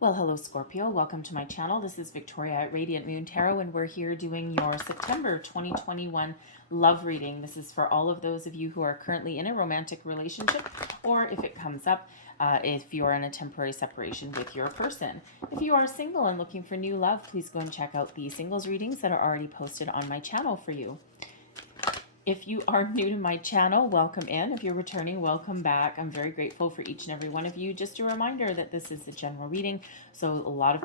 Well, hello Scorpio. Welcome to my channel. This is Victoria at Radiant Moon Tarot, and we're here doing your September 2021 love reading. This is for all of those of you who are currently in a romantic relationship, or if it comes up, if you're in a temporary separation with your person. If you are single and looking for new love, please go and check out the singles readings that are already posted on my channel for you. If you are new to my channel, welcome in. If you're returning, welcome back. I'm very grateful for each and every one of you. Just a reminder that this is a general reading, so a lot of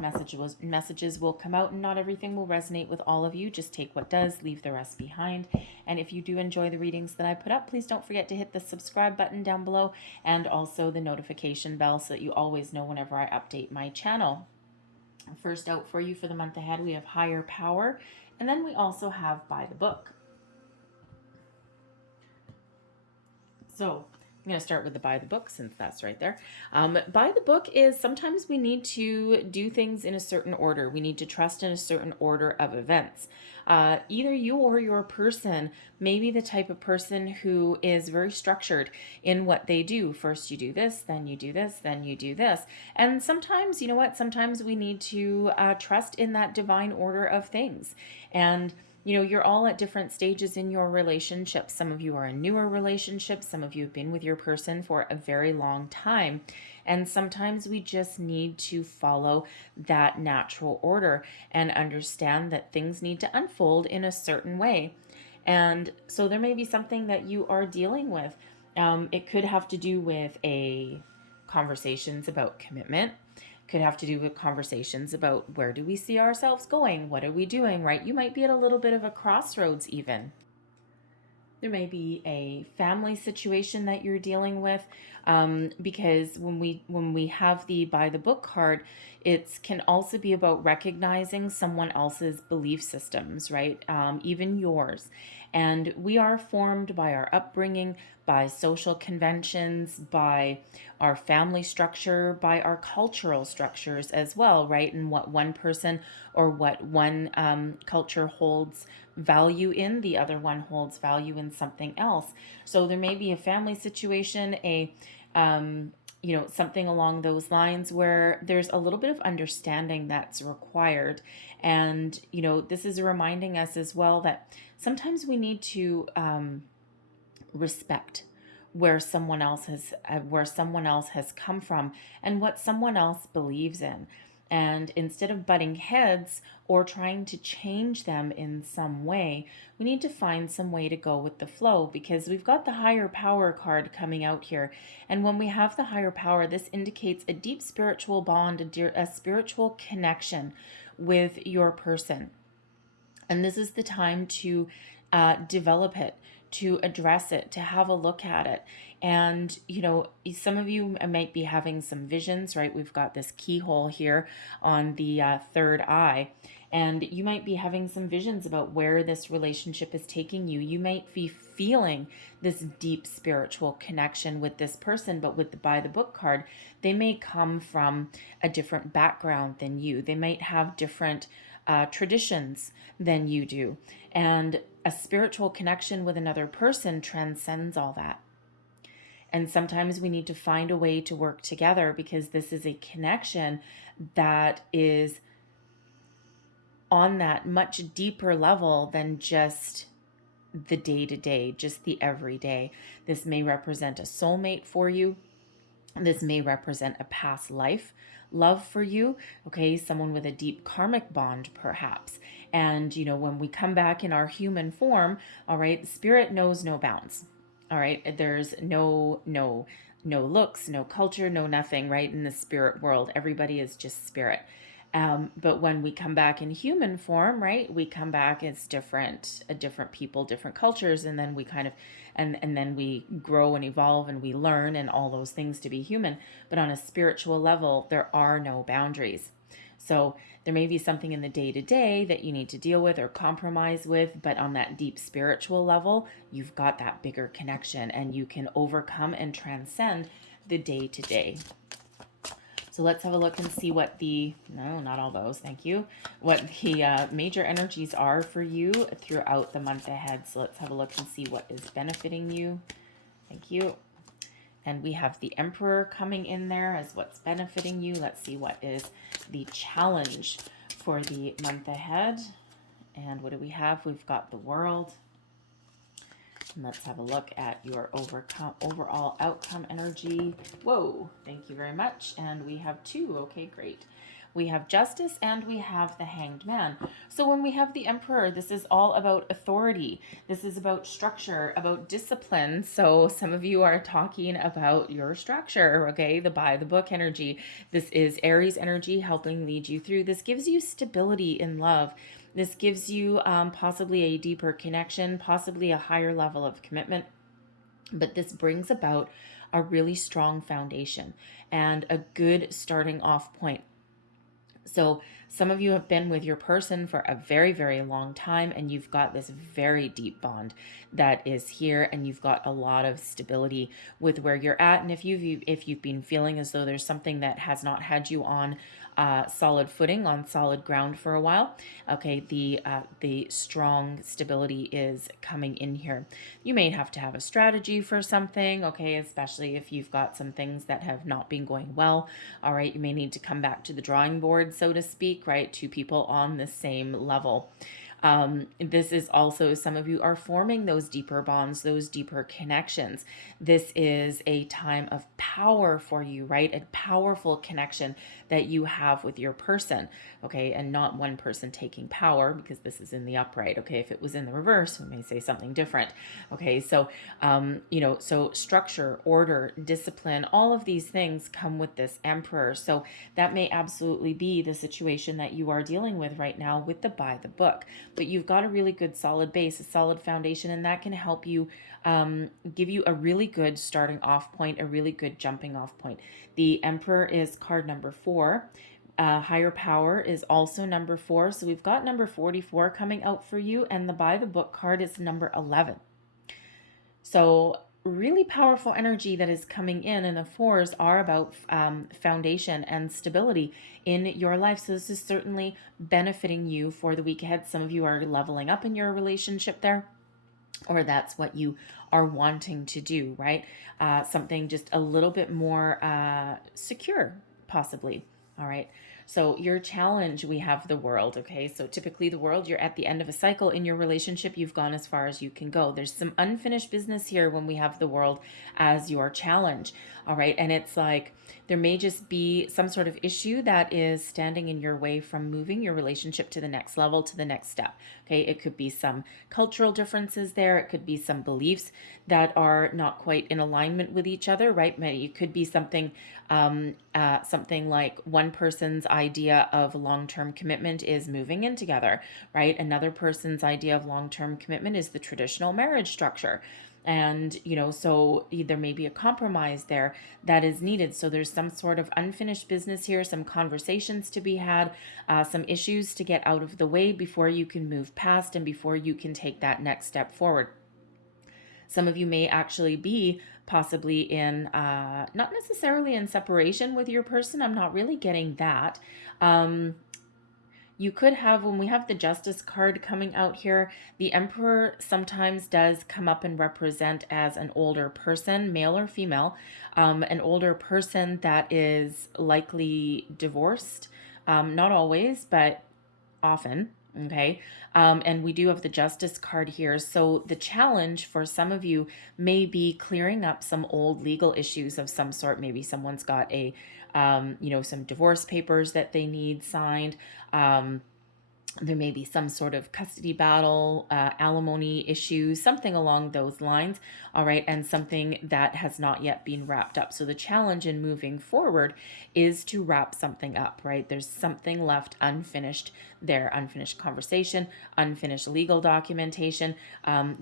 messages will come out and not everything will resonate with all of you. Just take what does, leave the rest behind. And if you do enjoy the readings that I put up, please don't forget to hit the subscribe button down below and also the notification bell so that you always know whenever I update my channel. First out for you for the month ahead, we have Higher Power, and then we also have By the Book. So I'm going to start with the by the book since that's right there. By the book is sometimes we need to do things in a certain order. We need to trust in a certain order of events. Either you or your person may be the type of person who is very structured in what they do. First you do this, then you do this, then you do this. And sometimes, you know what, sometimes we need to trust in that divine order of things. And you know, you're all at different stages in your relationship. Some of you are in newer relationships. Some of you have been with your person for a very long time. And sometimes we just need to follow that natural order and understand that things need to unfold in a certain way. And so there may be something that you are dealing with. It could have to do with conversations about commitment. Could have to do with conversations about where do we see ourselves going? What are we doing, right? You might be at a little bit of a crossroads even. There may be a family situation that you're dealing with, because when we have the by the book card, it can also be about recognizing someone else's belief systems, right? Even yours. And we are formed by our upbringing, by social conventions, by our family structure, by our cultural structures as well, right? And what one person or what one culture holds value in, the other one holds value in something else. So there may be a family situation, something along those lines where there's a little bit of understanding that's required. And, this is reminding us as well that sometimes we need to respect where someone else has come from and what someone else believes in. And instead of butting heads or trying to change them in some way, we need to find some way to go with the flow, because we've got the higher power card coming out here. And when we have the higher power, this indicates a deep spiritual bond, a spiritual connection with your person. And this is the time to develop it, to address it, to have a look at it. And, some of you might be having some visions, right? We've got this keyhole here on the third eye. And you might be having some visions about where this relationship is taking you. You might be feeling this deep spiritual connection with this person, but with the by the book card, they may come from a different background than you. They might have different traditions than you do. And a spiritual connection with another person transcends all that. And sometimes we need to find a way to work together, because this is a connection that is on that much deeper level than just the day-to-day, just the everyday. This may represent a soulmate for you. This may represent a past life love for you, okay? Someone with a deep karmic bond, perhaps. And, when we come back in our human form, all right, spirit knows no bounds, all right? There's no looks, no culture, no nothing, right? In the spirit world, everybody is just spirit. But when we come back in human form, right, we come back as different people, different cultures, and then we kind of, and then we grow and evolve and we learn and all those things to be human. But on a spiritual level, there are no boundaries. So there may be something in the day-to-day that you need to deal with or compromise with, but on that deep spiritual level, you've got that bigger connection and you can overcome and transcend the day-to-day. So let's have a look and see what not all those, thank you, what the major energies are for you throughout the month ahead. So let's have a look and see what is benefiting you. Thank you. And we have the Emperor coming in there as what's benefiting you. Let's see what is the challenge for the month ahead. And what do we have? We've got the World. And let's have a look at your overall outcome energy. Whoa, thank you very much. And we have 2. Okay, great. We have Justice and we have the Hanged Man. So when we have the Emperor, this is all about authority. This is about structure, about discipline. So some of you are talking about your structure, okay? The by the book energy. This is Aries energy helping lead you through. This gives you stability in love. This gives you possibly a deeper connection, possibly a higher level of commitment. But this brings about a really strong foundation and a good starting off point. So some of you have been with your person for a very, very long time, and you've got this very deep bond that is here, and you've got a lot of stability with where you're at. And if you've been feeling as though there's something that has not had you on solid footing, on solid ground for a while, okay, the strong stability is coming in here. You may have to have a strategy for something, okay, especially if you've got some things that have not been going well. All right, you may need to come back to the drawing board, so to speak, right? 2 people on the same level. This is also, some of you are forming those deeper bonds, those deeper connections. This is a time of power for you, right? A powerful connection that you have with your person, okay? And not one person taking power, because this is in the upright, okay? If it was in the reverse, we may say something different, okay? So, so structure, order, discipline, all of these things come with this Emperor. So that may absolutely be the situation that you are dealing with right now with the by the book. But you've got a really good solid base, a solid foundation, and that can help you give you a really good starting off point, a really good jumping off point. The Emperor is card number 4. Higher power is also number 4. So we've got number 44 coming out for you, and the by the book card is number 11. So really powerful energy that is coming in, and the 4s are about foundation and stability in your life. So this is certainly benefiting you for the week ahead. Some of you are leveling up in your relationship there, or that's what you are wanting to do, right? Something just a little bit more secure, possibly. All right. So your challenge, we have the World, okay? So typically the World, you're at the end of a cycle in your relationship. You've gone as far as you can go. There's some unfinished business here when we have the World as your challenge, all right? And it's like there may just be some sort of issue that is standing in your way from moving your relationship to the next level, to the next step, okay? It could be some cultural differences there. It could be some beliefs that are not quite in alignment with each other, right? It could be something something like one person's idea of long-term commitment is moving in together, right? Another person's idea of long-term commitment is the traditional marriage structure. And, so there may be a compromise there that is needed. So there's some sort of unfinished business here, some conversations to be had, some issues to get out of the way before you can move past and before you can take that next step forward. Some of you may actually be possibly in, not necessarily in separation with your person. I'm not really getting that. You could have, when we have the Justice card coming out here, the Emperor sometimes does come up and represent as an older person, male or female, an older person that is likely divorced. Not always, but often. Okay. And we do have the Justice card here. So the challenge for some of you may be clearing up some old legal issues of some sort. Maybe someone's got a, some divorce papers that they need signed. There may be some sort of custody battle, alimony issues, something along those lines, all right, and something that has not yet been wrapped up. So the challenge in moving forward is to wrap something up, right? There's something left unfinished there, unfinished conversation, unfinished legal documentation,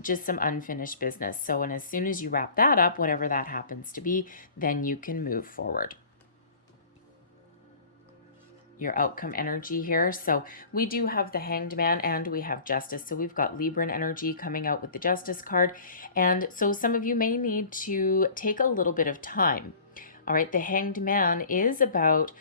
just some unfinished business. So, and as soon as you wrap that up, whatever that happens to be, then you can move forward. Your outcome energy here. So we do have the Hanged Man and we have Justice. So we've got Libran energy coming out with the Justice card. And so some of you may need to take a little bit of time. All right. The Hanged Man is about,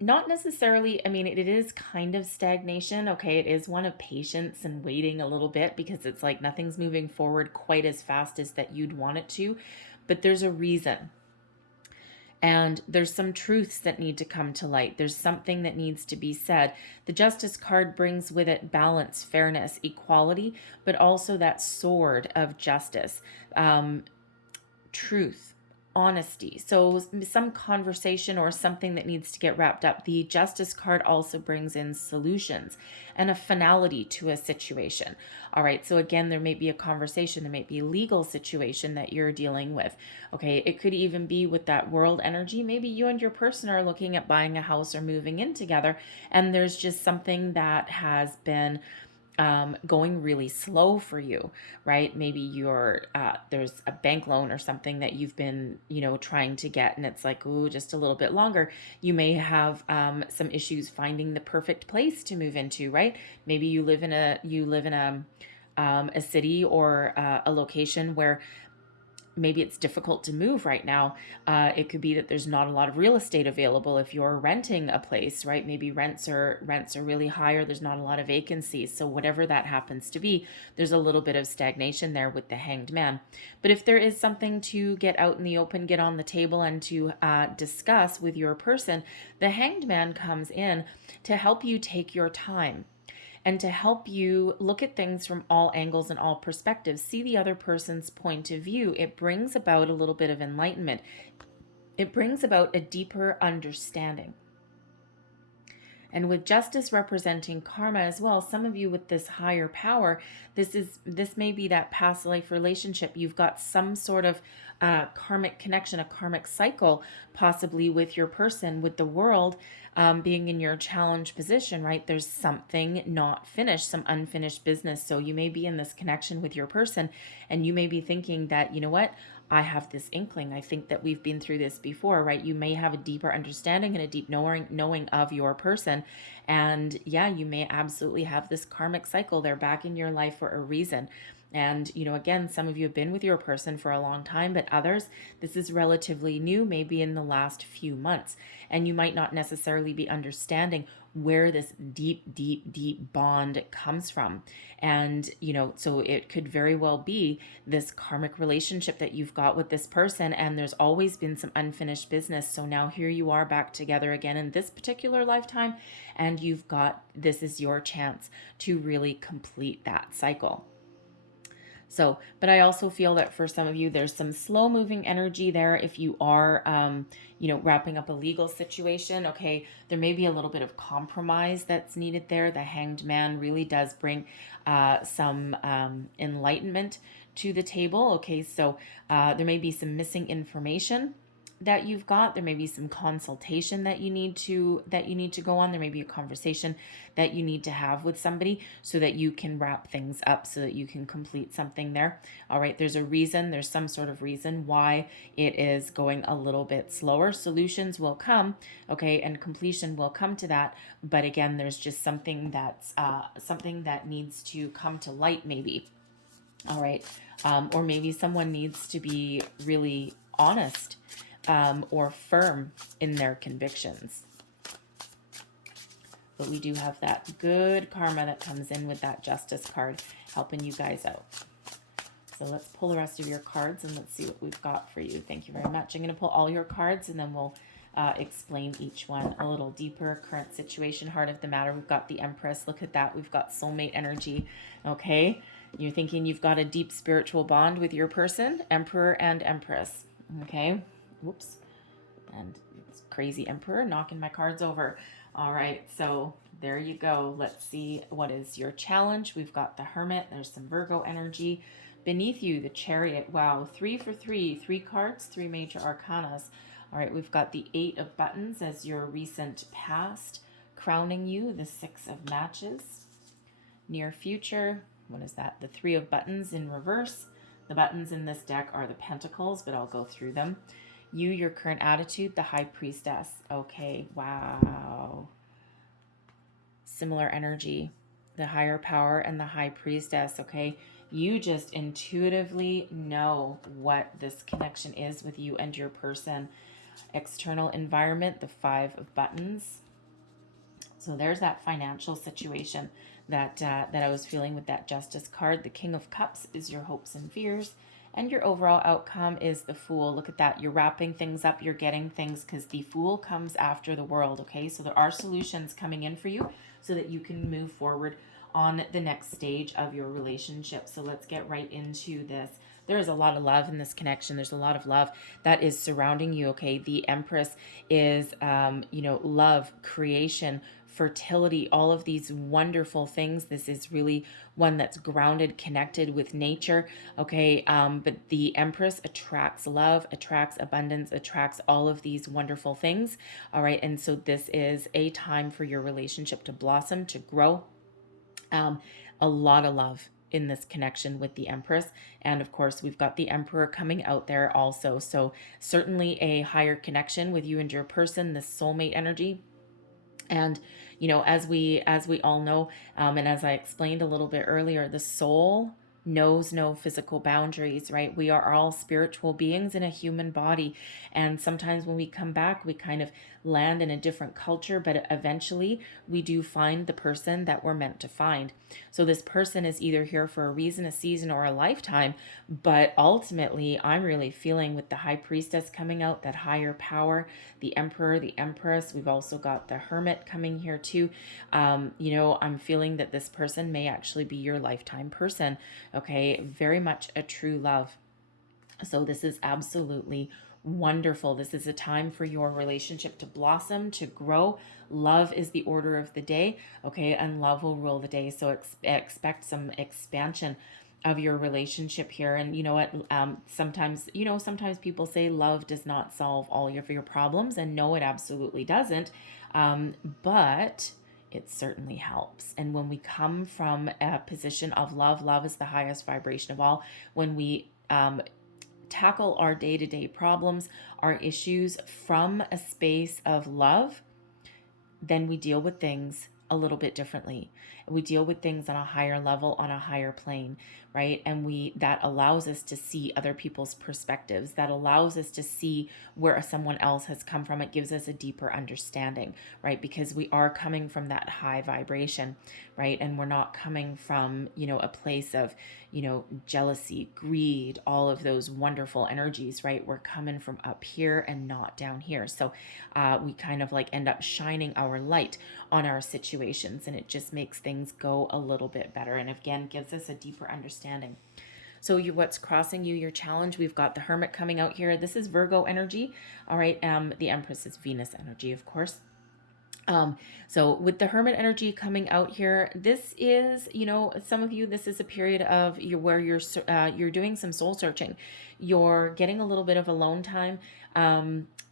Not necessarily, I mean, it is kind of stagnation. Okay, it is one of patience and waiting a little bit, because it's like nothing's moving forward quite as fast as that you'd want it to, but there's a reason. And there's some truths that need to come to light. There's something that needs to be said. The Justice card brings with it balance, fairness, equality, but also that sword of justice, truth, honesty. So some conversation or something that needs to get wrapped up. The Justice card also brings in solutions and a finality to a situation. All right, so again, there may be a conversation, there may be a legal situation that you're dealing with. Okay, it could even be with that world energy. Maybe you and your person are looking at buying a house or moving in together, and there's just something that has been going really slow for you, right? Maybe there's a bank loan or something that you've been, trying to get, and it's like, ooh, just a little bit longer. You may have some issues finding the perfect place to move into, right? Maybe you live in a city or a location where maybe it's difficult to move right now. It could be that there's not a lot of real estate available if you're renting a place, right? Maybe rents are really high, or there's not a lot of vacancies. So whatever that happens to be, there's a little bit of stagnation there with the Hanged Man. But if there is something to get out in the open, get on the table, and to discuss with your person, the Hanged Man comes in to help you take your time and to help you look at things from all angles and all perspectives, see the other person's point of view. It brings about a little bit of enlightenment. It brings about a deeper understanding. And with Justice representing karma as well, some of you with this higher power, this may be that past life relationship. You've got some sort of karmic connection, a karmic cycle, possibly with your person, with the world being in your challenge position, right? There's something not finished, some unfinished business. So you may be in this connection with your person, and you may be thinking that, you know what? I have this inkling. I think that we've been through this before, right? You may have a deeper understanding and a deep knowing of your person. And yeah, you may absolutely have this karmic cycle. They're back in your life for a reason. And, again, some of you have been with your person for a long time, but others, this is relatively new, maybe in the last few months. And you might not necessarily be understanding where this deep, deep, deep bond comes from. And, so it could very well be this karmic relationship that you've got with this person, and there's always been some unfinished business. So now here you are back together again in this particular lifetime, and this is your chance to really complete that cycle. So, but I also feel that for some of you, there's some slow moving energy there. If you are, wrapping up a legal situation, okay, there may be a little bit of compromise that's needed there. The Hanged Man really does bring some enlightenment to the table. Okay, so there may be some missing information that you've got. There may be some consultation that you need to go on. There may be a conversation that you need to have with somebody so that you can wrap things up, so that you can complete something there. All right, there's some sort of reason why it is going a little bit slower. Solutions will come, okay, and completion will come to that. But again, there's just something that needs to come to light, maybe. All right, or maybe someone needs to be really honest or firm in their convictions. But we do have that good karma that comes in with that Justice card, helping you guys out. So let's pull the rest of your cards and let's see what we've got for you. Thank you very much. I'm going to pull all your cards, and then we'll explain each one a little deeper. Current situation, heart of the matter. We've got the Empress. Look at that. We've got soulmate energy. Okay. You're thinking you've got a deep spiritual bond with your person, Emperor and Empress. Okay. Whoops. And it's crazy Emperor knocking my cards over. All right, so there you go. Let's see, what is your challenge? We've got the Hermit. There's some Virgo energy. Beneath you, the Chariot. Wow, 3 for 3. 3 cards, 3 major arcanas. All right, we've got the 8 of Buttons as your recent past. Crowning you, the 6 of Matches. Near future, what is that? The 3 of Buttons in reverse. The buttons in this deck are the Pentacles, but I'll go through them. You, your current attitude, the High Priestess. Okay, wow. Similar energy, the Higher Power and the High Priestess, okay? You just intuitively know what this connection is with you and your person. external environment, the Five of Buttons. So there's that financial situation that that I was feeling with that Justice card. The King of Cups is your hopes and fears. And your overall outcome is the Fool. Look at that. You're wrapping things up. You're getting things because the Fool comes after the World, okay? So there are solutions coming in for you so that you can move forward on the next stage of your relationship. So let's get right into this. There is a lot of love in this connection. There's a lot of love that is surrounding you, okay? The Empress is, love, creation, fertility, all of these wonderful things. This is really one that's grounded, connected with nature, okay? But the Empress attracts love, attracts abundance, attracts all of these wonderful things, all right? And so this is a time for your relationship to blossom, to grow. A lot of love in this connection with the Empress. And of course, we've got the Emperor coming out there also. So certainly a higher connection with you and your person, this soulmate energy. And as we all know, and as I explained a little bit earlier, the soul knows no physical boundaries, right? We are all spiritual beings in a human body, and sometimes when we come back, we kind of land in a different culture, but eventually we do find the person that we're meant to find. So this person is either here for a reason, a season, or a lifetime, but ultimately I'm really feeling with the High Priestess coming out, that higher power, the Emperor, the Empress. We've also got the Hermit coming here too. I'm feeling that this person may actually be your lifetime person, okay? Very much a true love. So this is absolutely wonderful. This is a time for your relationship to blossom, to grow. Love is the order of the day, okay? And love will rule the day. So expect some expansion of your relationship here. And you know what? Sometimes people say love does not solve all of your problems. And no, it absolutely doesn't. But it certainly helps. And when we come from a position of love, love is the highest vibration of all. When we tackle our day-to-day problems, our issues from a space of love, then we deal with things a little bit differently. We deal with things on a higher level, on a higher plane, right? And that allows us to see other people's perspectives. That allows us to see where someone else has come from. It gives us a deeper understanding, right? Because we are coming from that high vibration, right? And we're not coming from, a place of, jealousy, greed, all of those wonderful energies, right? We're coming from up here and not down here. So we kind of like end up shining our light on our situations, and it just makes things go a little bit better. And again, gives us a deeper understanding. So what's crossing you, your challenge, we've got the Hermit coming out here. This is Virgo energy. All right. The Empress is Venus energy, of course. So with the Hermit energy coming out here, this is, some of you, this is a period of where you're doing some soul searching. You're getting a little bit of alone time.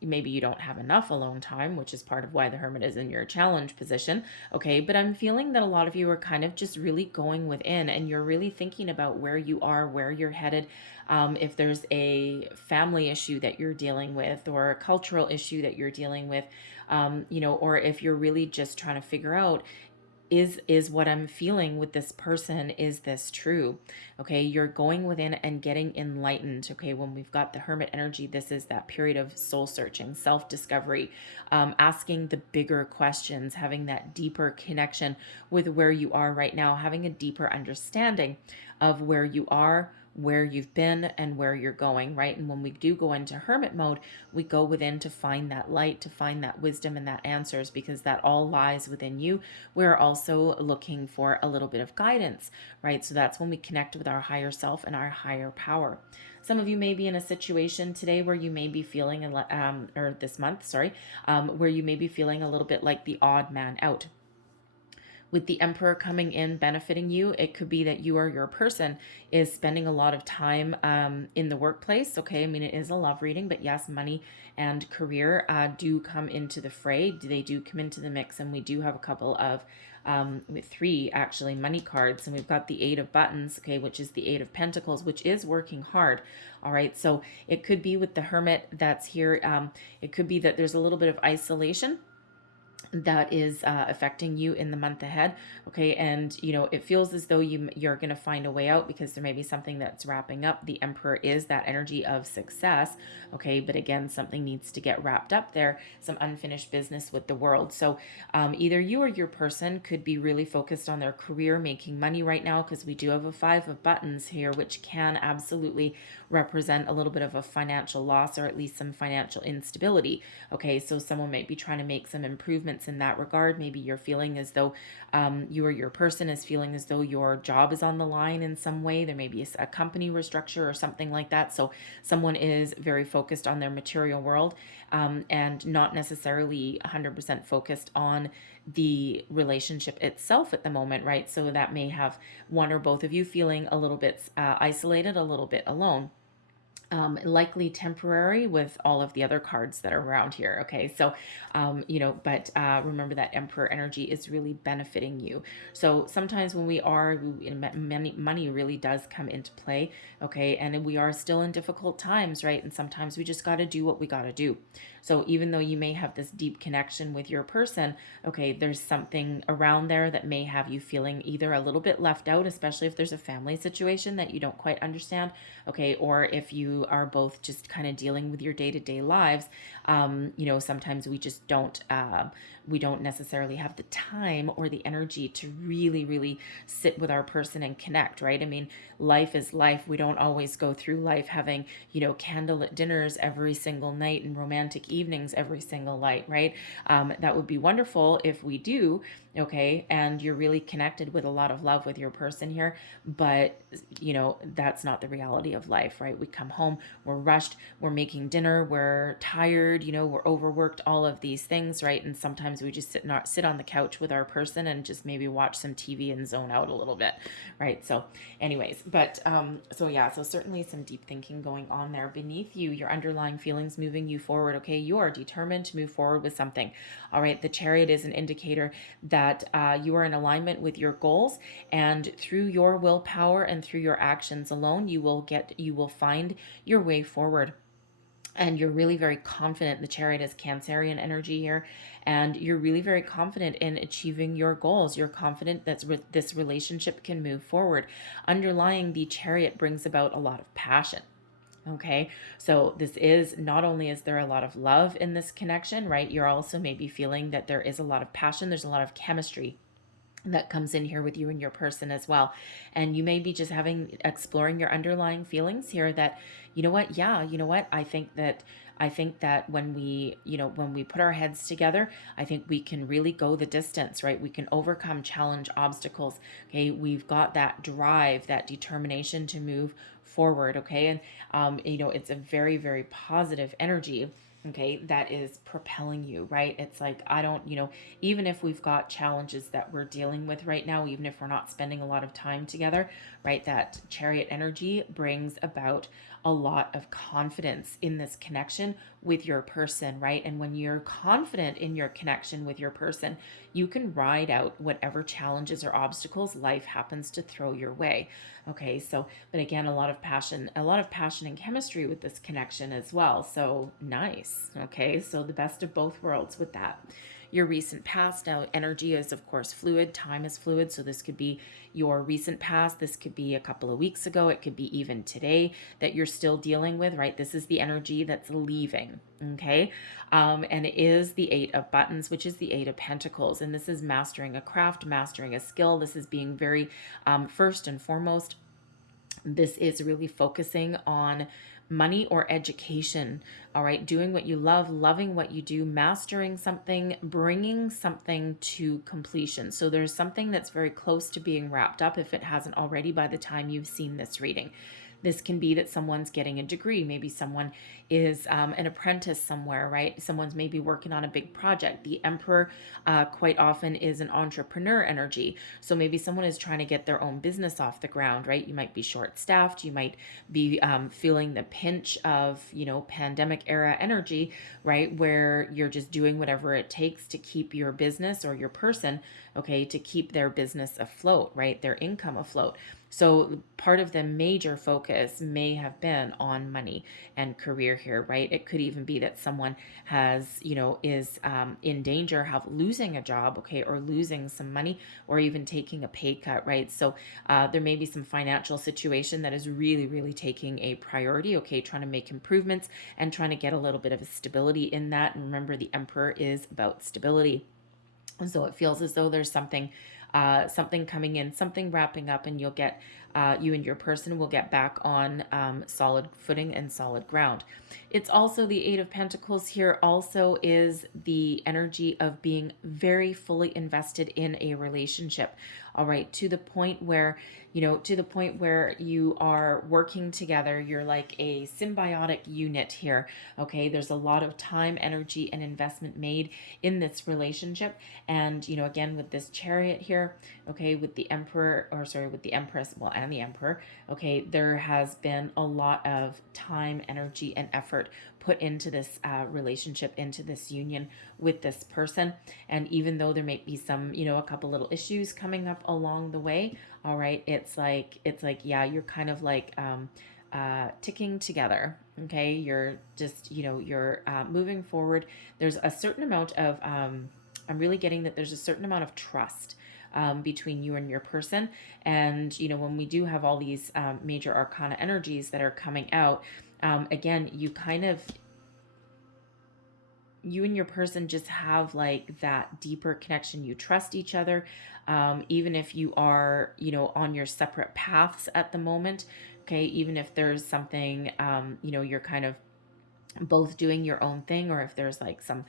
Maybe you don't have enough alone time, which is part of why the Hermit is in your challenge position. Okay. But I'm feeling that a lot of you are kind of just really going within, and you're really thinking about where you are, where you're headed. If there's a family issue that you're dealing with, or a cultural issue that you're dealing with, or if you're really just trying to figure out, is what I'm feeling with this person, is this true? Okay, you're going within and getting enlightened. Okay, when we've got the Hermit energy, this is that period of soul searching, self-discovery, asking the bigger questions, having that deeper connection with where you are right now, having a deeper understanding of where you are, where you've been, and where you're going, right? And when we do go into Hermit mode, we go within to find that light, to find that wisdom and that answers, because that all lies within you. We're also looking for a little bit of guidance, right? So that's when we connect with our higher self and our higher power. Some of you may be in a situation today where you may be feeling, or this month, sorry, where you may be feeling a little bit like the odd man out. With the Emperor coming in benefiting you, it could be that you or your person is spending a lot of time in the workplace. Okay, I mean, it is a love reading, but yes, money and career do come into the fray. They do come into the mix, and we do have a couple of, with 3 actually, money cards, and we've got the 8 of Buttons, okay, which is the 8 of Pentacles, which is working hard. All right, so it could be with the Hermit that's here. It could be that there's a little bit of isolation. that is affecting you in the month ahead. Okay, and it feels as though you're going to find a way out, because there may be something that's wrapping up. The Emperor is that energy of success. Okay, but again, something needs to get wrapped up there, some unfinished business with the world. So either you or your person could be really focused on their career, making money right now, because we do have a 5 of buttons here, which can absolutely represent a little bit of a financial loss, or at least some financial instability. Okay, so someone might be trying to make some improvements in that regard. Maybe you're feeling as though you or your person is feeling as though your job is on the line in some way. There may be a company restructure or something like that. So someone is very focused on their material world, and not necessarily 100% focused on the relationship itself at the moment, right? So that may have one or both of you feeling a little bit isolated, a little bit alone. Likely temporary with all of the other cards that are around here. Okay, so, but remember that Emperor energy is really benefiting you. So sometimes when money really does come into play. Okay, and we are still in difficult times, right? And sometimes we just got to do what we got to do. So even though you may have this deep connection with your person, okay, there's something around there that may have you feeling either a little bit left out, especially if there's a family situation that you don't quite understand, okay, or if you are both just kind of dealing with your day-to-day lives. Sometimes we don't necessarily have the time or the energy to really, really sit with our person and connect, right? I mean, life is life. We don't always go through life having, candlelit dinners every single night and romantic evenings every single night, right? That would be wonderful if we do, okay, and you're really connected with a lot of love with your person here, but that's not the reality of life, right? We come home, we're rushed, we're making dinner, we're tired, we're overworked, all of these things, right? And sometimes we just sit on the couch with our person and just maybe watch some TV and zone out a little bit, right? So anyways, but so certainly some deep thinking going on there beneath you, your underlying feelings moving you forward. Okay, you are determined to move forward with something. All right, the Chariot is an indicator that you are in alignment with your goals, and through your willpower and through your actions alone, you will find your way forward. And you're really very confident. The Chariot is Cancerian energy here, and you're really very confident in achieving your goals. You're confident that this relationship can move forward. Underlying the Chariot brings about a lot of passion. Okay, so this is not only is there a lot of love in this connection, right? You're also maybe feeling that there is a lot of passion, there's a lot of chemistry that comes in here with you and your person as well. And you may be just exploring your underlying feelings here that, I think that when we put our heads together, I think we can really go the distance, right? We can overcome challenge obstacles. Okay, we've got that drive, that determination to move forward. Okay, and it's a very, very positive energy, okay, that is propelling you, right? It's like, I don't, even if we've got challenges that we're dealing with right now, even if we're not spending a lot of time together, right? That Chariot energy brings about a lot of confidence in this connection with your person, right? And when you're confident in your connection with your person, you can ride out whatever challenges or obstacles life happens to throw your way. Okay, so, but again, a lot of passion and chemistry with this connection as well. So nice. Okay, so the best of both worlds with that. Your recent past, now energy is of course fluid, time is fluid, so this could be your recent past, this could be a couple of weeks ago, it could be even today that you're still dealing with, right? This is the energy that's leaving. Okay, and it is the 8 of Buttons, which is the 8 of Pentacles, and this is mastering a craft, mastering a skill. This is being very first and foremost, this is really focusing on money or education. All right, doing what you love, loving what you do, mastering something, bringing something to completion. So there's something that's very close to being wrapped up, if it hasn't already by the time you've seen this reading. This can be that someone's getting a degree. Maybe someone is an apprentice somewhere, right? Someone's maybe working on a big project. The Emperor quite often is an entrepreneur energy. So maybe someone is trying to get their own business off the ground, right? You might be short-staffed. You might be feeling the pinch of, pandemic era energy, right? Where you're just doing whatever it takes to keep your business or your person, okay, to keep their business afloat, right? Their income afloat. So part of the major focus may have been on money and career here, right? It could even be that someone has, is in danger of losing a job, okay, or losing some money, or even taking a pay cut, right? So there may be some financial situation that is really, really taking a priority, okay, trying to make improvements and trying to get a little bit of a stability in that. And remember, the Emperor is about stability. And so it feels as though there's something coming in, something wrapping up, and you'll get, you and your person will get back on solid footing and solid ground. It's also the Eight of Pentacles here, also is the energy of being very fully invested in a relationship. All right, to the point where, you are working together. You're like a symbiotic unit here. Okay, there's a lot of time, energy, and investment made in this relationship. And, again, with this Chariot here, okay, with the Emperor, or sorry, with the Empress, well, and the Emperor, okay, there has been a lot of time, energy, and effort put into this relationship, into this union with this person. And even though there may be some, a couple little issues coming up along the way, all right, it's like, yeah, you're kind of like ticking together. Okay, you're just, you're moving forward. There's a certain amount of I'm really getting that there's a certain amount of trust between you and your person. And, when we do have all these major arcana energies that are coming out, again, you and your person just have like that deeper connection. You trust each other, even if you are, on your separate paths at the moment. Okay, even if there's something, you're kind of both doing your own thing, or if there's like some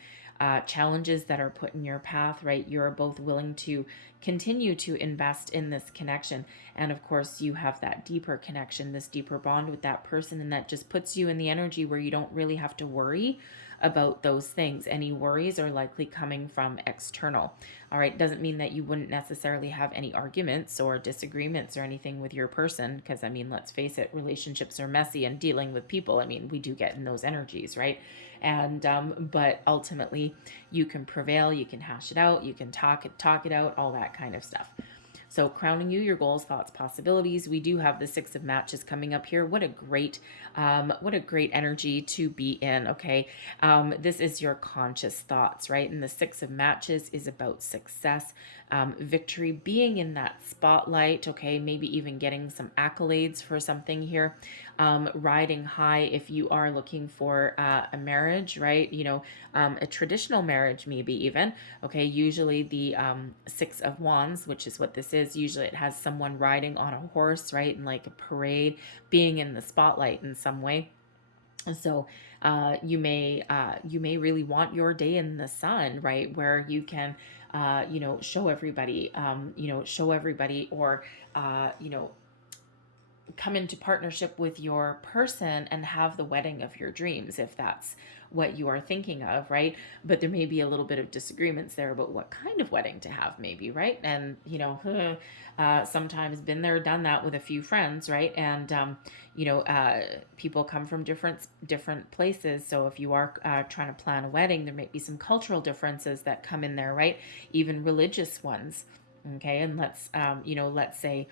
challenges that are put in your path, right? You're both willing to continue to invest in this connection. And of course, you have that deeper connection, this deeper bond with that person. And that just puts you in the energy where you don't really have to worry about those things. Any worries are likely coming from external. All right. Doesn't mean that you wouldn't necessarily have any arguments or disagreements or anything with your person. Because, I mean, let's face it, relationships are messy, and dealing with people, I mean, we do get in those energies, right? And but ultimately, you can prevail, you can hash it out, you can talk it out, all that kind of stuff. So crowning you, your goals, thoughts, possibilities. We do have the Six of Matches coming up here. What a great energy to be in. Okay, this is your conscious thoughts, right? And the Six of Matches is about success, victory, being in that spotlight. Okay, maybe even getting some accolades for something here. Riding high if you are looking for a marriage, right? A traditional marriage, maybe even. Okay, usually the Six of Wands, which is what this is, usually it has someone riding on a horse, right? And like a parade, being in the spotlight in some way. So you may really want your day in the sun, right, where you can show everybody, or come into partnership with your person and have the wedding of your dreams, if that's what you are thinking of, right? But there may be a little bit of disagreements there about what kind of wedding to have, maybe, right? And sometimes been there, done that with a few friends, right? And people come from different places. So if you are trying to plan a wedding, there might be some cultural differences that come in there, right? Even religious ones. Okay, and let's say,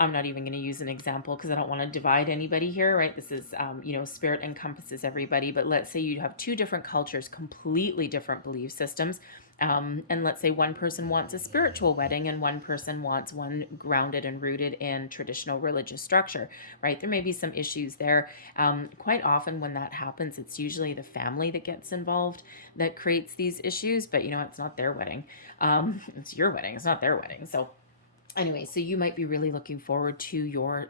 I'm not even going to use an example because I don't want to divide anybody here, right? This is, spirit encompasses everybody. But let's say you have two different cultures, completely different belief systems. And let's say one person wants a spiritual wedding and one person wants one grounded and rooted in traditional religious structure, right? There may be some issues there. Quite often when that happens, it's usually the family that gets involved that creates these issues. But, it's not their wedding. It's your wedding. It's not their wedding. So anyway, so you might be really looking forward to your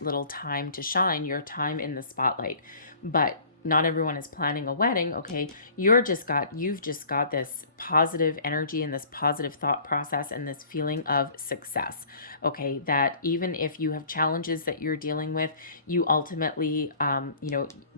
little time to shine, your time in the spotlight. But not everyone is planning a wedding. Okay, you've just got this positive energy and this positive thought process and this feeling of success. Okay, that even if you have challenges that you're dealing with, you ultimately,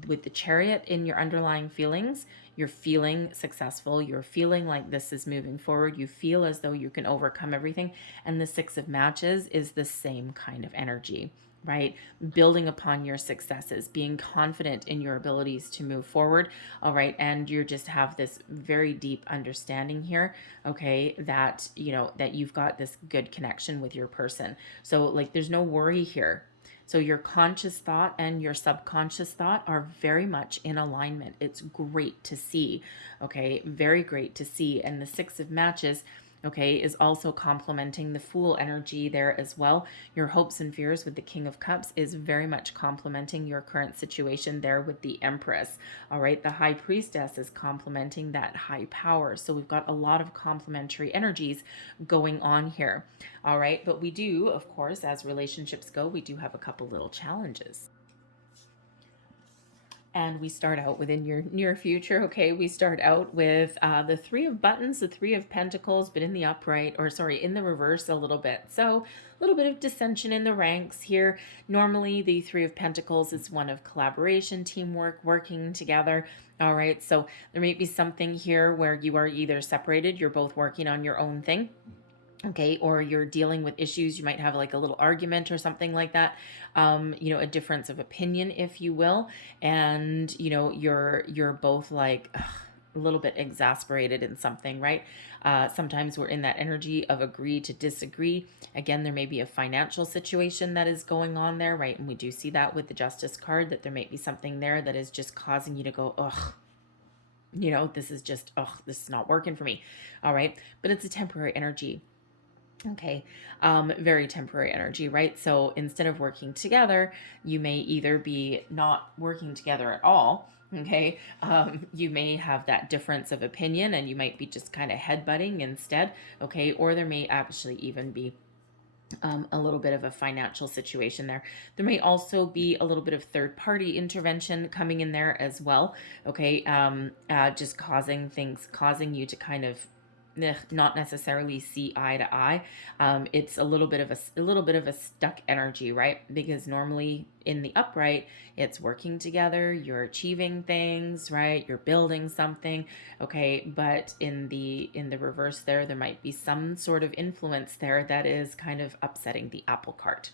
with the Chariot in your underlying feelings, you're feeling successful. You're feeling like this is moving forward. You feel as though you can overcome everything. And the Six of Matches is the same kind of energy, right? Building upon your successes, being confident in your abilities to move forward, all right? And you just have this very deep understanding here, okay, that, that you've got this good connection with your person. So like there's no worry here. So your conscious thought and your subconscious thought are very much in alignment. It's great to see, okay? Very great to see. And the Six of Matches, okay, is also complementing the Fool energy there as well. Your hopes and fears with the King of Cups is very much complementing your current situation there with the Empress. All right, the High Priestess is complementing that high power. So we've got a lot of complementary energies going on here. All right, but we do, of course, as relationships go, we do have a couple little challenges. And we start out within your near future, okay? We start out with the Three of Buttons, the Three of Pentacles, but in the upright, or sorry, in the reverse a little bit. So a little bit of dissension in the ranks here. Normally, the Three of Pentacles is one of collaboration, teamwork, working together. All right, so there may be something here where you are either separated, you're both working on your own thing, okay, or you're dealing with issues. You might have like a little argument or something like that, a difference of opinion, if you will, and you're both like a little bit exasperated in something, right? Sometimes we're in that energy of agree to disagree. Again, there may be a financial situation that is going on there, right? And we do see that with the Justice card, that there may be something there that is just causing you to go, ugh, this is just, this is not working for me. All right, but it's a temporary energy. Okay, very temporary energy, right? So instead of working together, you may either be not working together at all. Okay, you may have that difference of opinion and you might be just kind of headbutting instead. Okay, or there may actually even be a little bit of a financial situation there. There may also be a little bit of third party intervention coming in there as well. Okay, just causing you to kind of not necessarily see eye to eye. It's a little bit of a stuck energy, right? Because normally in the upright, it's working together, you're achieving things, right? You're building something, okay? But in the reverse there might be some sort of influence there that is kind of upsetting the apple cart.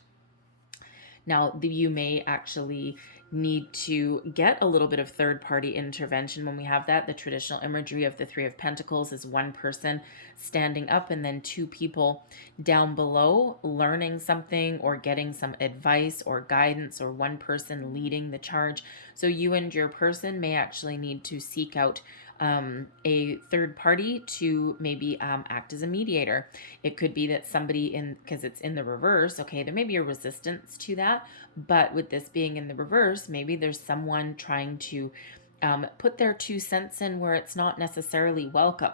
Now, you may actually need to get a little bit of third-party intervention when we have that. The traditional imagery of the Three of Pentacles is one person standing up and then two people down below learning something or getting some advice or guidance, or one person leading the charge. So you and your person may actually need to seek out a third party to maybe act as a mediator. It could be that somebody because it's in the reverse, okay, there may be a resistance to that, but with this being in the reverse, maybe there's someone trying to put their 2 cents in where it's not necessarily welcome.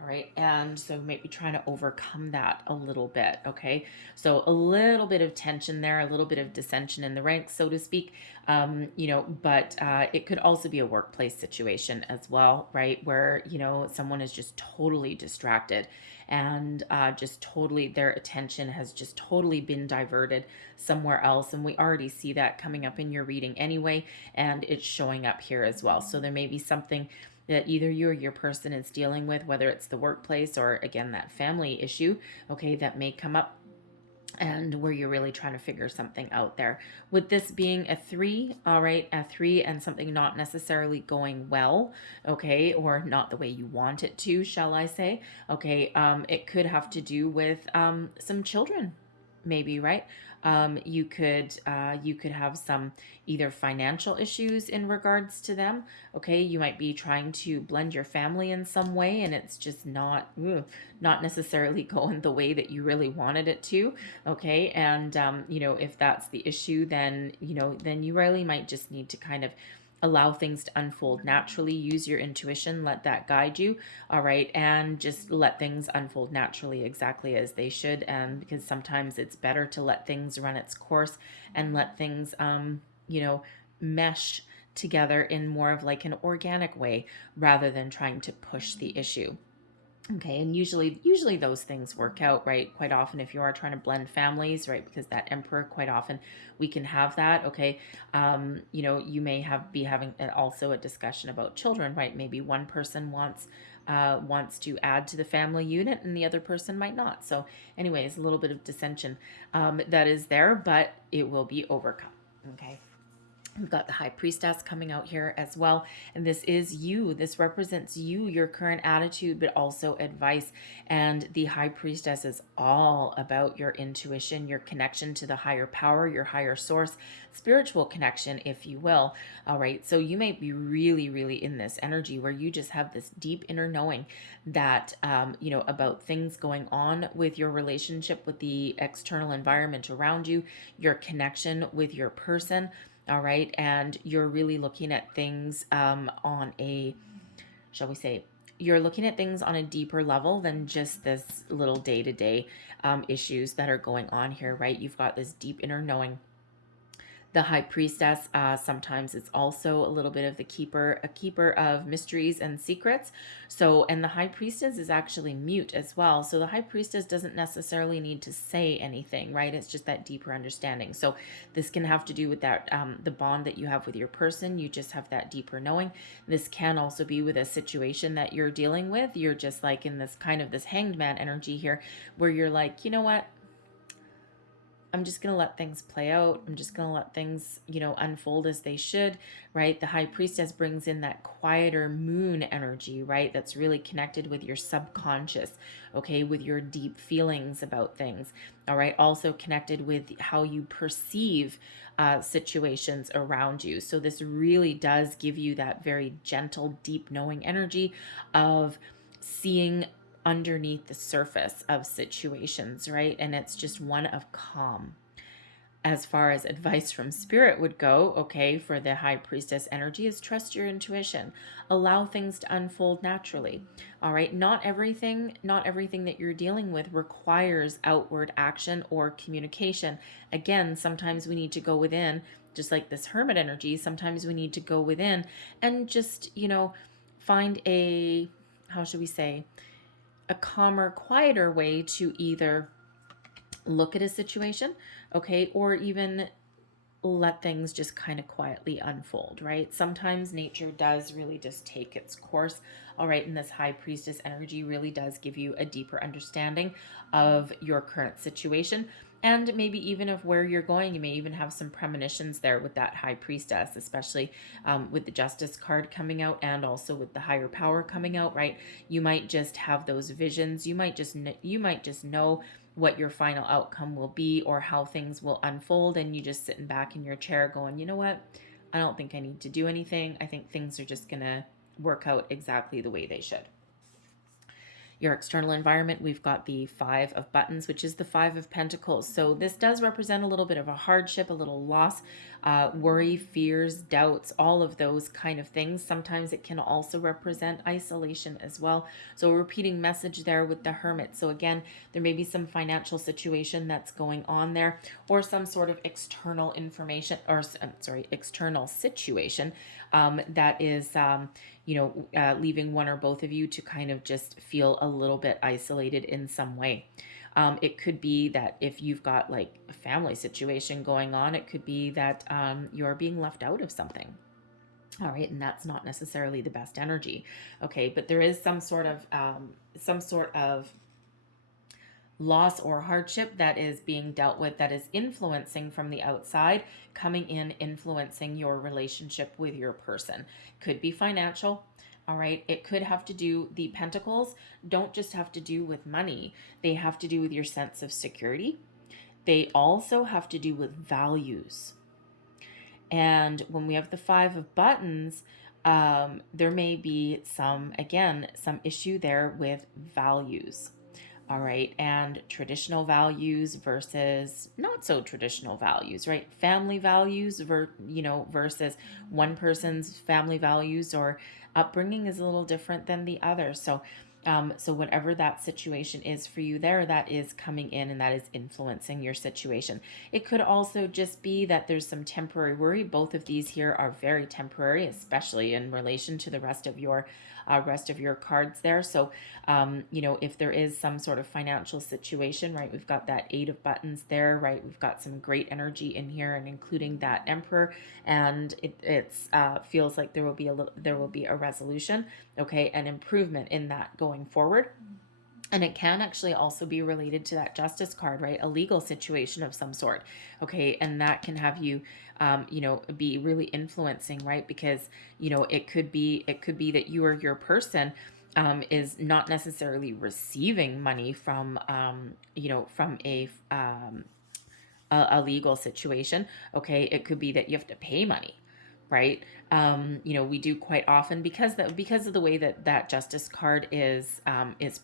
All right, and so maybe trying to overcome that a little bit, okay? So a little bit of tension there, a little bit of dissension in the ranks, so to speak, but it could also be a workplace situation as well, right? Where, someone is just totally distracted and just totally, their attention has just totally been diverted somewhere else. And we already see that coming up in your reading anyway, and it's showing up here as well. So there may be something that either you or your person is dealing with, whether it's the workplace or again that family issue, okay, that may come up, and where you're really trying to figure something out there. With this being a 3, all right, a 3 and something not necessarily going well, okay, or not the way you want it to, shall I say, okay, it could have to do with some children, maybe, right? You could have some either financial issues in regards to them. Okay, you might be trying to blend your family in some way, and it's just not necessarily going the way that you really wanted it to. Okay, and if that's the issue, then then you really might just need to kind of allow things to unfold naturally. Use your intuition, let that guide you, all right, and just let things unfold naturally exactly as they should. And because sometimes it's better to let things run its course and let things mesh together in more of like an organic way rather than trying to push the issue. Okay, and usually those things work out, right? Quite often, if you are trying to blend families, right, because that Emperor, quite often we can have that. Okay, you may be having also a discussion about children, right? Maybe one person wants wants to add to the family unit and the other person might not. So anyways, a little bit of dissension that is there, but it will be overcome. Okay. We've got the High Priestess coming out here as well. And this is you. This represents you, your current attitude, but also advice. And the High Priestess is all about your intuition, your connection to the higher power, your higher source, spiritual connection, if you will. All right. So you may be really, really in this energy where you just have this deep inner knowing that, about things going on with your relationship with the external environment around you, your connection with your person. All right. And you're really looking at things on a, shall we say, you're looking at things on a deeper level than just this little day-to-day issues that are going on here, right? You've got this deep inner knowing. The High Priestess, sometimes it's also a little bit of a keeper of mysteries and secrets. So, and the High Priestess is actually mute as well. So the High Priestess doesn't necessarily need to say anything, right? It's just that deeper understanding. So this can have to do with that, the bond that you have with your person. You just have that deeper knowing. This can also be with a situation that you're dealing with. You're just like in this kind of this hanged man energy here, where you're like, you know what? I'm just going to let things play out. I'm just going to let things, unfold as they should, right? The High Priestess brings in that quieter moon energy, right? That's really connected with your subconscious, okay? With your deep feelings about things, all right? Also connected with how you perceive situations around you. So this really does give you that very gentle, deep knowing energy of seeing underneath the surface of situations, right? And it's just one of calm. As far as advice from spirit would go, okay, for the High Priestess energy is trust your intuition. Allow things to unfold naturally. All right, not everything that you're dealing with requires outward action or communication. Again, sometimes we need to go within, just like this Hermit energy, sometimes we need to go within and just, find a, how should we say, a calmer, quieter way to either look at a situation, okay, or even let things just kind of quietly unfold, right? Sometimes nature does really just take its course, all right, and this High Priestess energy really does give you a deeper understanding of your current situation and maybe even of where you're going. You may even have some premonitions there with that High Priestess, especially with the Justice card coming out and also with the higher power coming out, right? You might just have those visions. You might just know what your final outcome will be or how things will unfold, and you just sitting back in your chair going, you know what? I don't think I need to do anything. I think things are just going to work out exactly the way they should. Your external environment, we've got the Five of Buttons, which is the Five of Pentacles. So this does represent a little bit of a hardship, a little loss, worry, fears, doubts, all of those kind of things. Sometimes it can also represent isolation as well. So a repeating message there with the Hermit. So again, there may be some financial situation that's going on there, or some sort of external information, or external situation that is, leaving one or both of you to kind of just feel a little bit isolated in some way. It could be that if you've got like a family situation going on, it could be that you're being left out of something. All right, and that's not necessarily the best energy. Okay, but there is some sort of loss or hardship that is being dealt with, that is influencing from the outside, coming in, influencing your relationship with your person. Could be financial. All right. It could have to do, the pentacles don't just have to do with money. They have to do with your sense of security. They also have to do with values. And when we have the Five of Buttons, there may be some issue there with values. All right. And traditional values versus not so traditional values, right? Family values, versus one person's family values or upbringing is a little different than the other. So So whatever that situation is for you there, that is coming in and that is influencing your situation. It could also just be that there's some temporary worry. Both of these here are very temporary, especially in relation to the rest of your cards there. So, if there is some sort of financial situation, right, we've got that 8 of Buttons there, right? We've got some great energy in here, and including that Emperor, and it's feels like there will be a resolution, okay, an improvement in that going forward. And it can actually also be related to that Justice card, right? A legal situation of some sort, okay? And that can have you, be really influencing, right? Because, it could be that you or your person is not necessarily receiving money from, from a legal situation, okay? It could be that you have to pay money, right? We do quite often, because of the way that Justice card is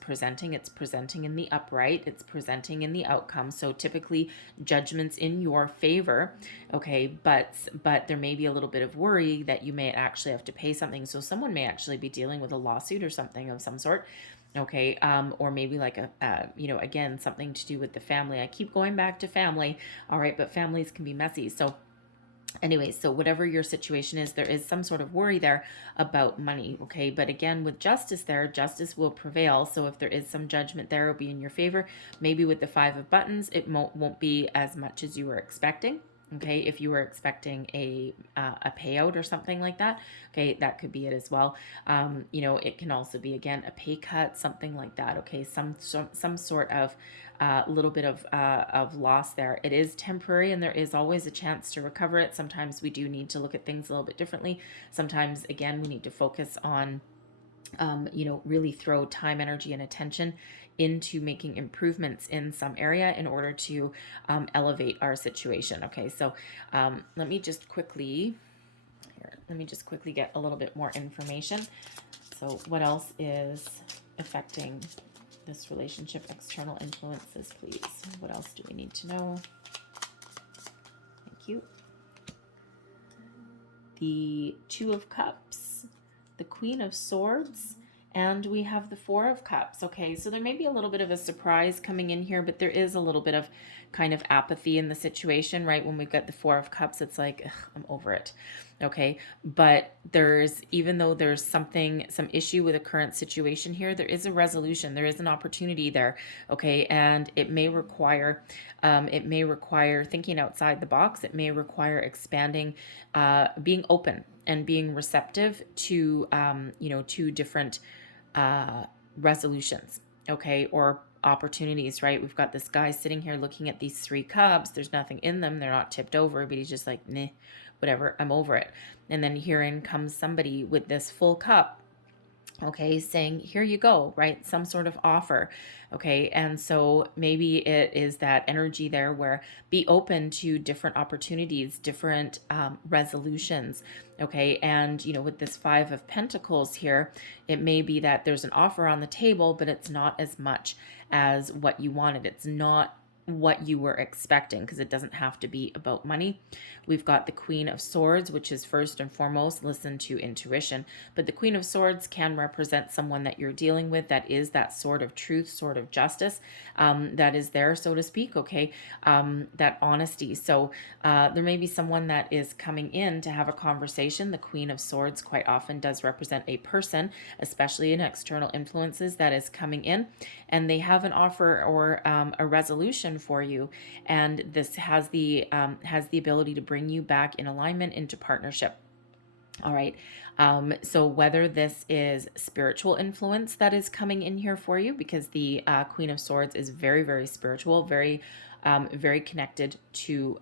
presenting. It's presenting in the upright. It's presenting in the outcome. So typically, judgments in your favor. Okay, but there may be a little bit of worry that you may actually have to pay something. So someone may actually be dealing with a lawsuit or something of some sort. Okay, or maybe like again, something to do with the family. I keep going back to family. All right, but families can be messy. So anyway, so whatever your situation is, there is some sort of worry there about money, okay? But again, with Justice there, justice will prevail. So if there is some judgment there, it'll be in your favor. Maybe with the 5 of Buttons, it won't be as much as you were expecting. Okay, if you were expecting a payout or something like that, okay, that could be it as well. It can also be, again, a pay cut, something like that. Okay, some sort of little bit of loss there. It is temporary, and there is always a chance to recover it. Sometimes we do need to look at things a little bit differently. Sometimes, again, we need to focus on really throw time, energy, and attention into making improvements in some area in order to elevate our situation. Okay, so let me just quickly get a little bit more information. So what else is affecting this relationship? External influences, please. What else do we need to know? Thank you. The 2 of Cups, the Queen of Swords, and we have the 4 of Cups. Okay, so there may be a little bit of a surprise coming in here, but there is a little bit of kind of apathy in the situation, right? When we've got the 4 of Cups, it's like, ugh, I'm over it. Okay, but even though there's some issue with a current situation here, there is a resolution, there is an opportunity there. Okay, and it may require thinking outside the box. It may require expanding, being open and being receptive to to different resolutions, okay, or opportunities, right? We've got this guy sitting here looking at these 3 cups. There's nothing in them. They're not tipped over, but he's just like, nah, whatever, I'm over it. And then herein comes somebody with this full cup, okay, saying, here you go, right? Some sort of offer, okay? And so maybe it is that energy there where be open to different opportunities, different resolutions, okay? And, with this 5 of Pentacles here, it may be that there's an offer on the table, but it's not as much as what you wanted. It's not what you were expecting, because it doesn't have to be about money. We've got the Queen of Swords, which is first and foremost, listen to intuition. But the Queen of Swords can represent someone that you're dealing with that is that sword of truth, sword of justice, that is there, so to speak, okay? That honesty. So there may be someone that is coming in to have a conversation. The Queen of Swords quite often does represent a person, especially in external influences, that is coming in, and they have an offer or a resolution for you, and this has the ability to bring you back in alignment, into partnership. All right, so whether this is spiritual influence that is coming in here for you, because the Queen of Swords is very, very spiritual, very connected to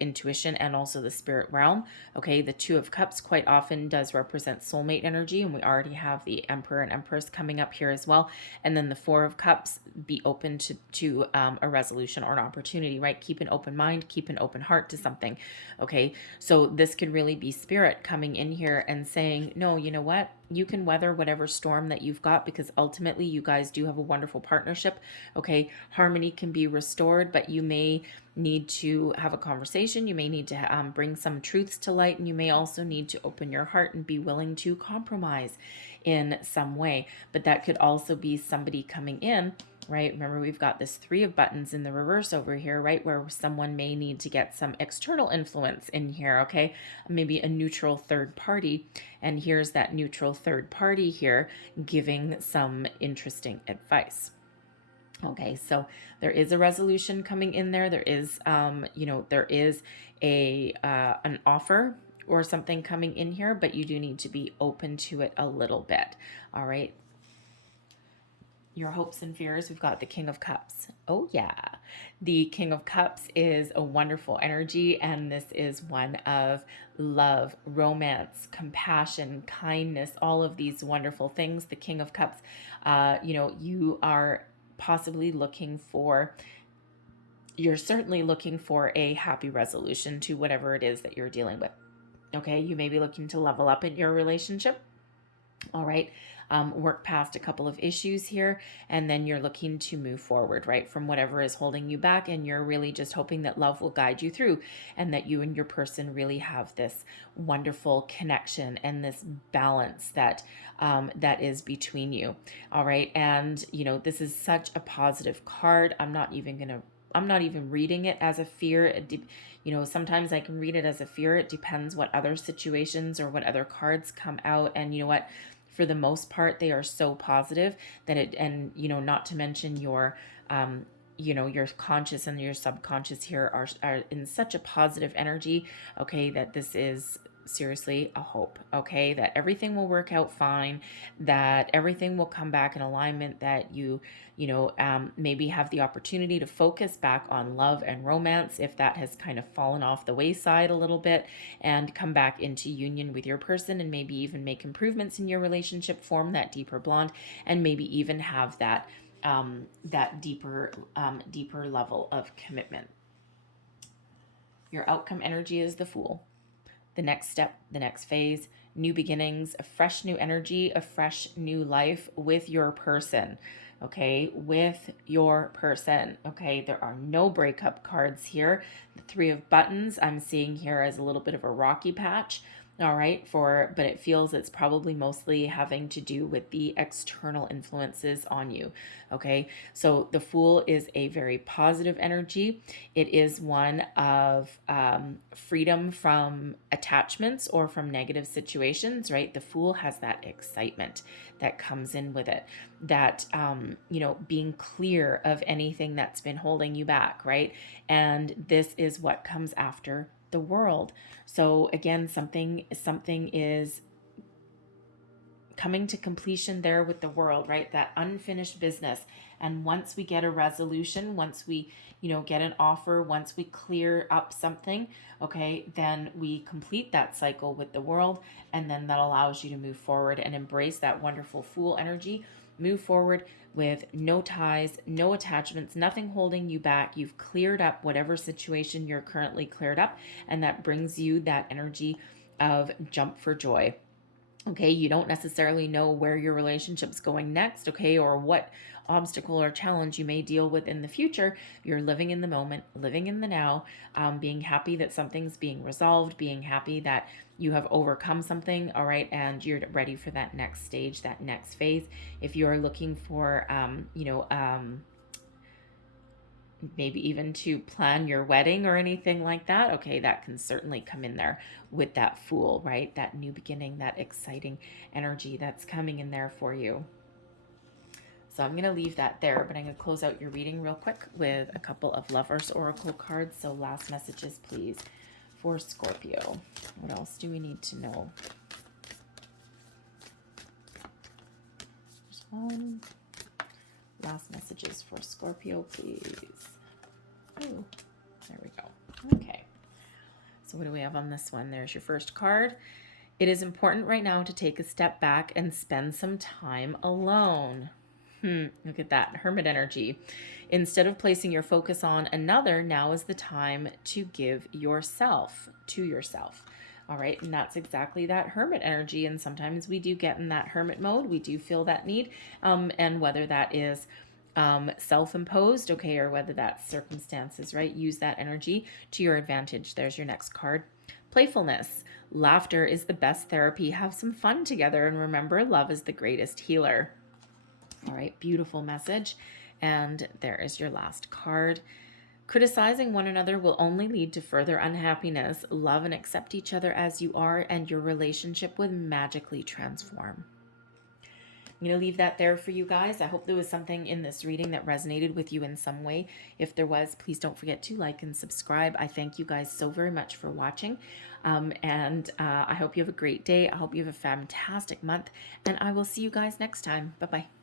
intuition and also the spirit realm. Okay, the 2 of Cups quite often does represent soulmate energy, and we already have the Emperor and Empress coming up here as well. And then the 4 of Cups, be open to a resolution or an opportunity, right? Keep an open mind, keep an open heart to something. Okay, so this could really be spirit coming in here and saying, no, you know what? you can weather whatever storm that you've got, because ultimately you guys do have a wonderful partnership. Okay, harmony can be restored, but you may need to have a conversation. You may need to bring some truths to light, and you may also need to open your heart and be willing to compromise in some way. But that could also be somebody coming in, right? Remember, we've got this 3 of buttons in the reverse over here, right? Where someone may need to get some external influence in here, okay? Maybe a neutral third party. And here's that neutral third party here giving some interesting advice. Okay, so there is a resolution coming in there. There is, there is an offer or something coming in here, but you do need to be open to it a little bit. All right. Your hopes and fears, we've got the King of Cups. Oh yeah. The King of Cups is a wonderful energy, and this is one of love, romance, compassion, kindness, all of these wonderful things. The King of Cups, you are possibly you're certainly looking for a happy resolution to whatever it is that you're dealing with. Okay, you may be looking to level up in your relationship. All right, work past a couple of issues here, and then you're looking to move forward, right, from whatever is holding you back, and you're really just hoping that love will guide you through, and that you and your person really have this wonderful connection and this balance that that is between you. All right, and this is such a positive card. I'm not even reading it as a fear. Sometimes I can read it as a fear. It depends what other situations or what other cards come out. And you know what? For the most part, they are so positive that not to mention your conscious and your subconscious here are in such a positive energy. Okay, that this is seriously a hope. Okay, that everything will work out fine, that everything will come back in alignment, that you maybe have the opportunity to focus back on love and romance if that has kind of fallen off the wayside a little bit, and come back into union with your person, and maybe even make improvements in your relationship, form that deeper bond, and maybe even have that deeper level of commitment. Your outcome energy is the Fool. The next step, the next phase, new beginnings, a fresh new energy, a fresh new life with your person. Okay, with your person. Okay, there are no breakup cards here. The 3 of buttons I'm seeing here as a little bit of a rocky patch. All right, but it feels it's probably mostly having to do with the external influences on you. Okay, so the Fool is a very positive energy. It is one of freedom from attachments or from negative situations, right? The Fool has that excitement that comes in with it, that, being clear of anything that's been holding you back, right? And this is what comes after the World. So again, something is coming to completion there with the World, right? That unfinished business. And once we get a resolution, once we, get an offer, once we clear up something, okay, then we complete that cycle with the World, and then that allows you to move forward and embrace that wonderful Fool energy. Move forward with no ties, no attachments, nothing holding you back. You've cleared up whatever situation you're currently cleared up, and that brings you that energy of jump for joy. Okay, you don't necessarily know where your relationship's going next, okay, or what obstacle or challenge you may deal with in the future. You're living in the moment, living in the now, being happy that something's being resolved, being happy that you have overcome something, all right, and you're ready for that next stage, that next phase. If you're looking for, maybe even to plan your wedding or anything like that, okay, that can certainly come in there with that Fool, right? That new beginning, that exciting energy that's coming in there for you. So I'm going to leave that there, but I'm going to close out your reading real quick with a couple of Lovers Oracle cards. So last messages, please, for Scorpio. What else do we need to know? There's one. Last messages for Scorpio, please. Oh, there we go. Okay. So what do we have on this one? There's your first card. It is important right now to take a step back and spend some time alone. Look at that, Hermit energy. Instead of placing your focus on another, now is the time to give yourself to yourself. All right, and that's exactly that hermit energy. And sometimes we do get in that hermit mode. We do feel that need. And whether that is self-imposed, okay, or whether that's circumstances, right? Use that energy to your advantage. There's your next card. Playfulness. Laughter is the best therapy. Have some fun together. And remember, love is the greatest healer. All right, beautiful message. And there is your last card. Criticizing one another will only lead to further unhappiness. Love and accept each other as you are, and your relationship will magically transform. I'm going to leave that there for you guys. I hope there was something in this reading that resonated with you in some way. If there was, please don't forget to like and subscribe. I thank you guys so very much for watching. I hope you have a great day. I hope you have a fantastic month. And I will see you guys next time. Bye-bye.